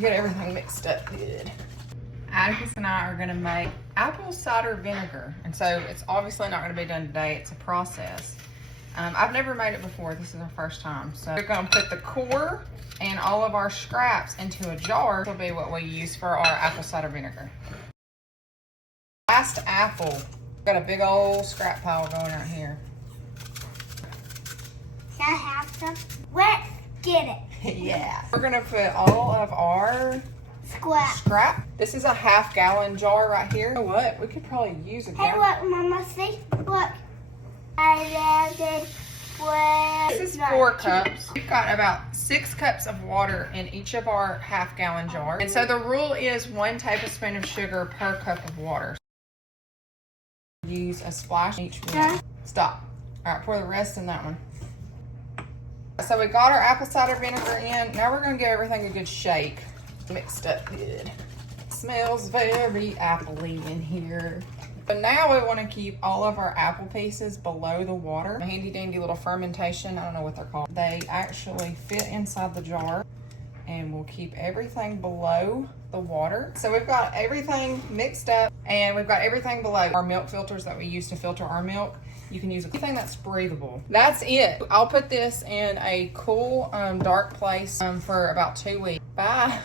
Get everything mixed up good. Atticus and I are gonna make apple cider vinegar. And so it's obviously not gonna be done today, it's a process. I've never made it before, this is our first time. So we're gonna put the core and all of our scraps into a jar. This will be what we use for our apple cider vinegar. Last apple. Got a big old scrap pile going right here. Can I have some? Let's get it. Yeah. We're gonna put all of our scrap. This is a 1/2 gallon jar right here. You know what? We could probably use a Hey, gallon. look, Mama, see? Look. I added This is 4 cups. We've got about 6 cups of water in each of our 1/2 gallon jars. And so the rule is 1 tablespoon of sugar per cup of water. Use a splash each one. Yeah. Stop. All right, pour the rest in that one. So we got our apple cider vinegar in. Now we're gonna give everything a good shake. Mixed up good. Smells very appley in here. But now we want to keep all of our apple pieces below the water. A handy dandy little fermentation, I don't know what they're called. They actually fit inside the jar and we'll keep everything below the water. So we've got everything mixed up and we've got everything below. Our milk filters that we use to filter our milk. You can use anything that's breathable. That's it. I'll put this in a cool, dark place for about 2 weeks. Bye.